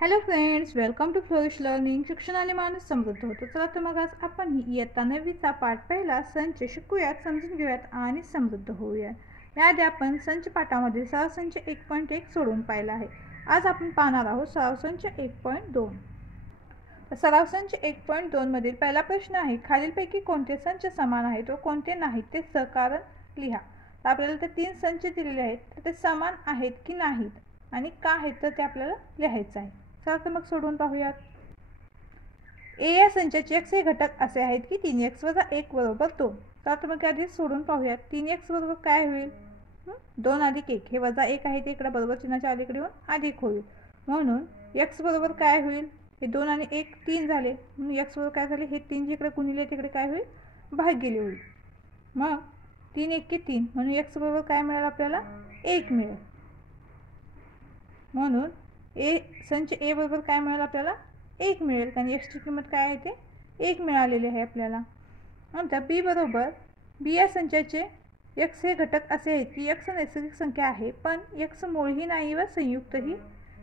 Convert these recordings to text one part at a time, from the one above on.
Hello friends, welcome to flourish learning. शिक्षणाने माणूस समृद्ध होतो. चला तर मग आज आपण इयत्ता 9वीचा पाठ पहिला संच शिकूयात, समजून घेऊयात आणि समृद्ध होऊयात. याआधी आपण संच पाठामध्ये सराव संच 1.1 सोडून पाहिला आहे. आज आपण पाहणार आहोत सराव संच 1.2. सराव संच 1.2 मधील पहिला प्रश्न आहे, खालीलपैकी कोणते संच समान आहेत व कोणते नाहीत ते सहकारण लिहा. तर आपल्याला ते 3 संच दिलेले आहेत, तर ते समान आहेत की नाहीत आणि का आहेत तर ते आपल्याला लिहायचं आहे. चला तर मग सोडवून पाहूयात. ए या संचाचे x हे घटक असे आहेत की 3x - 1 बरोबर 2. तर मग आधी सोडून पाहूयात. 3x बरोबर काय होईल? 2 + 1. हे -1 आहे ते इकडे बरोबर चिन्हाच्या अलीकडे येऊन अधिक होईल. म्हणून x बरोबर काय होईल? हे 2 आणि 1 3 झाले. म्हणून x बरोबर काय झाले? हे 3 जिकडे गुणिले तिकडे काय होईल? भागिले होईल. मग 3 × 1 = 3. म्हणून x बरोबर काय मिळेल आपल्याला? 1 मिळेल. म्हणून संच ए बरोबर काय मिळेल आपल्याला? 1 मिळेल, कारण x ची किंमत काय आहे ते 1 मिळालेली आहे आपल्याला. नंतर बी बरोबर, बी या संचाचे x हे घटक असे आहेत की x नैसर्गिक संख्या आहे, पण x मूळही नाही व संयुक्तही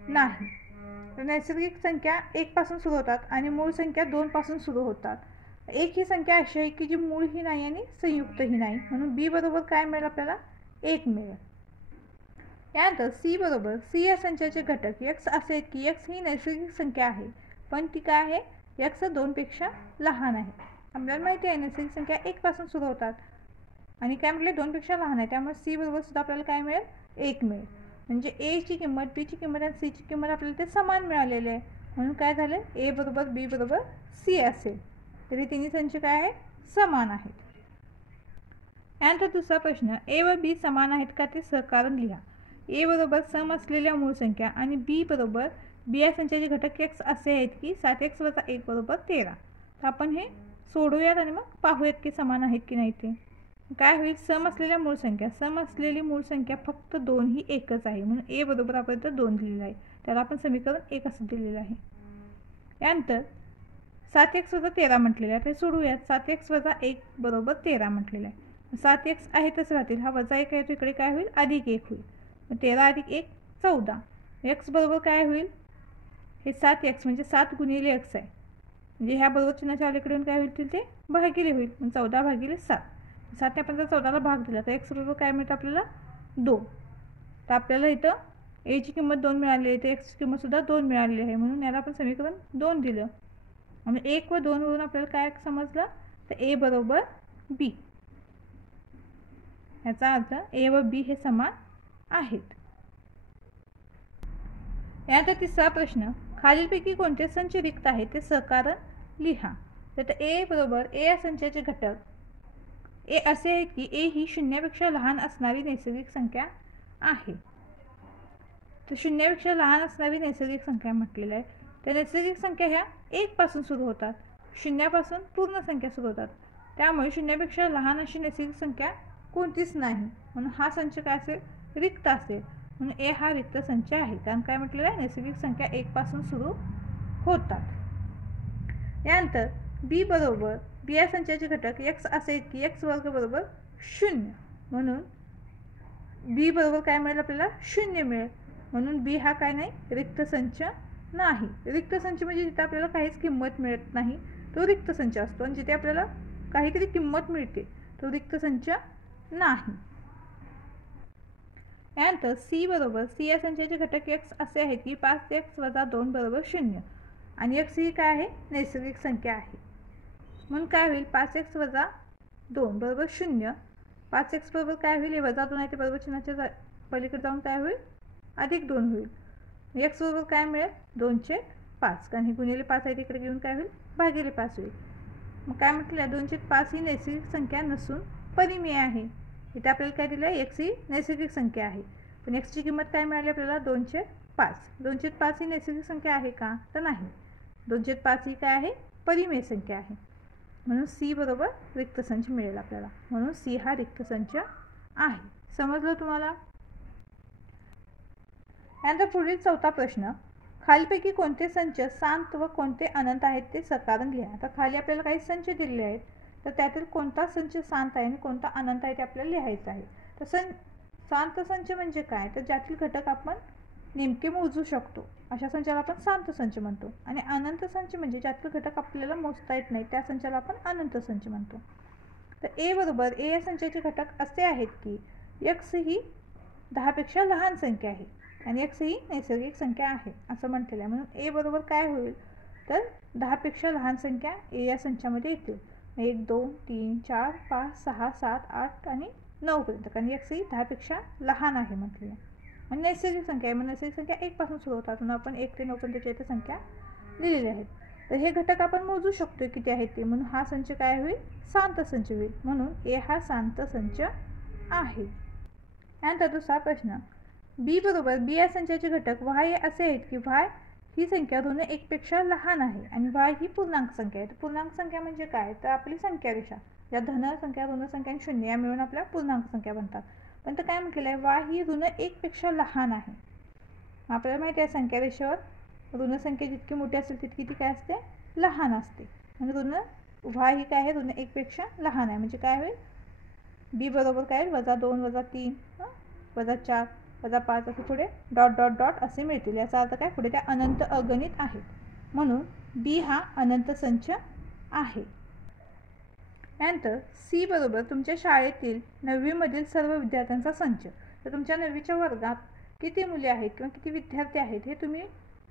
नाही. तर नैसर्गिक संख्या 1 पासून सुरू होतात आणि मूळ संख्या 2 पासून सुरू होतात. 1 ही संख्या अशी आहे की जी मूळही नाही आणि संयुक्तही नाही. म्हणून बी बरोबर काय मिळेल आपल्याला? 1 मिळेल. यानंतर सी बरोबर, सी या संचाचे घटक x असे आहेत की x ही नैसर्गिक संख्या आहे, पण ती काय आहे? x 2 पेक्षा लहान आहे. आपल्याला माहिती आहे नैसर्गिक संख्या 1 पासून सुरू होतात आणि काय म्हटले? 2 पेक्षा लहान आहे. त्यामुळे सी बरोबर सुद्धा आपल्याला काय मिळेल? 1 मिळेल. म्हणजे ए ची किंमत, बी ची किंमत आणि सी ची किंमत आपल्याला ते समान मिळालेले आहे. म्हणून काय झालं? ए बरोबर बी बरोबर सी असेल. तरी तिन्ही संच काय आहेत? समान आहेत. यानंतर दुसरा प्रश्न, ए व बी समान आहेत का ते सहकारण लिहा. ए बरोबर सम असलेल्या मूळ संख्या आणि बी बरोबर, बी या संचाचे घटक x असे आहेत की 7x - 1 बरोबर 13. तर आपण हे सोडूयात आणि मग पाहूयात की समान आहेत की नाही ते. काय होईल? सम असलेल्या मूळ संख्या, सम असलेली मूळ संख्या फक्त 2 ही एकच आहे. म्हणून ए बरोबर आपण तर 2 दिलेलं आहे. त्याला आपण समीकरण 1 असं दिलेलं आहे. यानंतर 7x - 13 म्हटलेलं आहे. ते सोडूयात. 7x - 1 बरोबर 13 म्हटलेलं आहे. 7x आहे तसं राहतील. हा -1 आहे तो इकडे काय होईल? +1 होईल. 13 + 1 14. x बरोबर काय होईल? हे 7x म्हणजे 7 × x आहे. म्हणजे ह्या बरोबर चिन्हाच्या अलीकडे येऊन काय होईल? ते भागिले होईल. 14/7. 7 ने आपण जर 14ला भाग दिला तर x बरोबर काय मिळतं आपल्याला? 2. तर आपल्याला इथं a ची किंमत 2 मिळाली आहे, तर x ची किंमत सुद्धा 2 मिळालेली आहे. म्हणून याला आपण समीकरण 2 दिलं. आणि 1 व 2 वरून आपल्याला काय समजलं? तर a बरोबर b. याचा अर्थ a व b हे समान आहेत. यानंतर तिसरा प्रश्न, खालीलपैकी कोणते संच रिक्त आहेत ते सहकारण लिहा. तर ए बरोबर, ए या संचाचे घटक ए असे आहेत की ए ही 0 पेक्षा लहान असणारी नैसर्गिक संख्या आहे. तर 0 पेक्षा लहान असणारी नैसर्गिक संख्या म्हटलेलं आहे. तर नैसर्गिक संख्या ह्या 1 पासून सुरू होतात, 0 पासून पूर्ण संख्या सुरू होतात. त्यामुळे 0 पेक्षा लहान अशी नैसर्गिक संख्या कोणतीच नाही. म्हणून हा संच काय असेल? रिक्त असेल. म्हणून ए हा रिक्त संच आहे. कारण काय म्हटलेलं आहे? नैसर्गिक संख्या 1 पासून सुरू होतात. यानंतर बी बरोबर, बी या संचाचे घटक x असे आहेत की x² बरोबर 0. म्हणून बी बरोबर काय मिळेल आपल्याला? 0 मिळेल. म्हणून बी हा काय नाही? रिक्त संच नाही. रिक्त संच म्हणजे जिथे आपल्याला काहीच किंमत मिळत नाही तो रिक्त संच असतो, आणि जिथे आपल्याला काहीतरी किंमत मिळते तो रिक्त संच नाही. यानंतर सी बरोबर, सी या संचाचे घटक x असे आहेत की 5x - 2 बरोबर 0. आणि x ही काय आहे? नैसर्गिक संख्या आहे. म्हणून काय होईल? 5x - 2 बरोबर 0. 5x बरोबर काय होईल? हे -2 आहे ते बरोबर चिन्हाच्या पलीकडे जाऊन काय होईल? +2 होईल. x बरोबर काय मिळेल? 2/5. कारण हे गुणिले 5 आहे तिकडे घेऊन काय होईल? भागिले 5 होईल. मग काय म्हटलं? 2/5 ही नैसर्गिक संख्या नसून परिमेय आहे. इथे आपल्याला काय दिलं आहे? x ही नैसर्गिक संख्या आहे, पण x ची किंमत काय मिळाली आपल्याला? 2/5. 2/5 ही नैसर्गिक संख्या आहे का? तर नाही. 2/5 ही काय आहे? परिमेय संख्या आहे. म्हणून सी बरोबर रिक्त संच मिळेल आपल्याला. म्हणून सी हा रिक्त संच आहे. समजलं तुम्हाला? यानंतर पुढील चौथा प्रश्न, खालीलपैकी कोणते संच शांत व कोणते अनंत आहेत ते सहकारण लिहा. आता खाली आपल्याला काही संच दिलेले आहेत, तर त्यातील कोणता संच शांत आहे आणि कोणता अनंत आहे ते आपल्याला लिहायचं आहे. तर शांत संच म्हणजे काय? तर ज्यातील घटक आपण नेमके मोजू शकतो अशा संचाला आपण शांत संच म्हणतो. आणि अनंत संच म्हणजे ज्यातले घटक आपल्याला मोजता येत नाही त्या संचाला आपण अनंत संच म्हणतो. तर ए बरोबर ए या संचाचे घटक असे आहेत की x ही 10 पेक्षा लहान संख्या आहे आणि x ही नैसर्गिक संख्या आहे असं म्हटलेलं आहे. म्हणून ए बरोबर काय होईल तर 10 पेक्षा लहान संख्या ए या संचामध्ये येतील. 1 2 3 4 5 6 7 8 आणि 9 पर्यंत, कारण x ही 10 पेक्षा लहान आहे म्हटलेलं आहे. आणि नैसर्गिक संख्या आहे, मग नैसर्गिक संख्या 1 पासून सुरू होतात म्हणून आपण 1 ते 9 पर्यंतच्या इथे संख्या लिहिलेल्या आहेत. तर हे घटक आपण मोजू शकतो किती आहेत ते, म्हणून हा संच काय होईल शांत संच होईल. म्हणून ए हा शांत संच आहे. त्यानंतर दुसरा प्रश्न, बी बरोबर बी या संचाचे घटक y असे आहेत की y ही संख्या ऋण 1 पेक्षा लहान आहे आणि y ही पूर्णांक संख्या आहे. तर पूर्णांक संख्या म्हणजे काय तर आपली संख्या रेषा, या धन संख्या ऋण संख्या आणि शून्य या मिळून आपल्या पूर्णांक संख्या बनतात. पण तर काय म्हटलेलं आहे y ही ऋण 1 पेक्षा लहान आहे. आपल्याला माहिती आहे संख्या रेषेवर ऋण संख्या जितकी मोठी असेल तितकी ती काय असते लहान असते. आणि ऋण y ही काय आहे ऋण 1 पेक्षा लहान आहे. म्हणजे काय होईल बी बरोबर काय -2 -3 -4 -5 असे पुढे डॉट डॉट डॉट असे मिळतील. याचा अर्थ काय पुढे त्या अनंत अगणित आहेत. म्हणून बी हा अनंत संच आहे. त्यानंतर सी बरोबर तुमच्या शाळेतील 9वी मधील सर्व विद्यार्थ्यांचा संच. तर तुमच्या 9वीच्या वर्गात किती मुले आहेत किंवा किती विद्यार्थी आहेत हे तुम्ही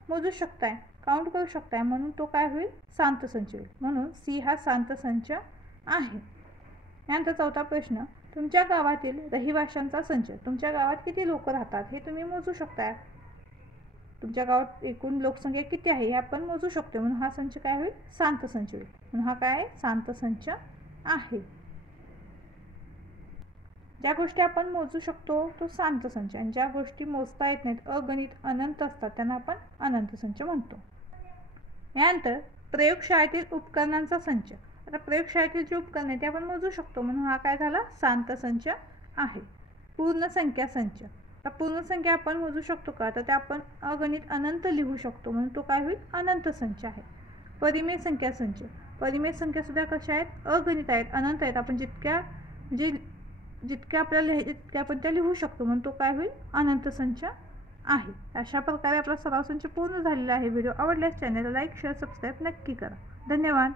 मोजू शकताय, काउंट करू शकताय. म्हणून तो काय होईल शांत संच होईल. म्हणून सी हा शांत संच आहे. त्यानंतर चौथा प्रश्न, तुमच्या गावातील रहिवाशांचा संच. तुमच्या गावात किती लोक राहतात हे तुम्ही मोजू शकताय. तुमच्या गावात एकूण लोकसंख्या किती आहे हे आपण मोजू शकतो. म्हणून हा संच काय होईल शांत संच होईल. म्हणून हा काय शांत संच आहे. ज्या गोष्टी आपण मोजू शकतो तो शांत संच, आणि ज्या गोष्टी मोजता येत नाहीत अगणित अनंत असतात त्यांना आपण अनंत संच म्हणतो. यानंतर प्रयोगशाळेतील उपकरणांचा संच. आता प्रयोगशाळेतील जे उपकरण आहे ते आपण मोजू शकतो. म्हणून हा काय झाला शांत संच आहे. पूर्ण संख्या संच. तर पूर्ण संख्या आपण मोजू शकतो का तर ते आपण अगणित अनंत लिहू शकतो. म्हणून तो काय होईल अनंत संच आहे. परिमेय संख्या संच. परिमेय संख्या सुद्धा कशा आहेत अगणित आहेत, अनंत आहेत. आपण जितक्या आपल्याला लिहायचे तितक्या आपण त्या लिहू शकतो. म्हणून तो काय होईल अनंत संच आहे. अशा प्रकारे आपला सराव संच पूर्ण झालेला आहे. व्हिडिओ आवडल्यास चॅनलला लाईक शेअर सबस्क्राईब नक्की करा. धन्यवाद.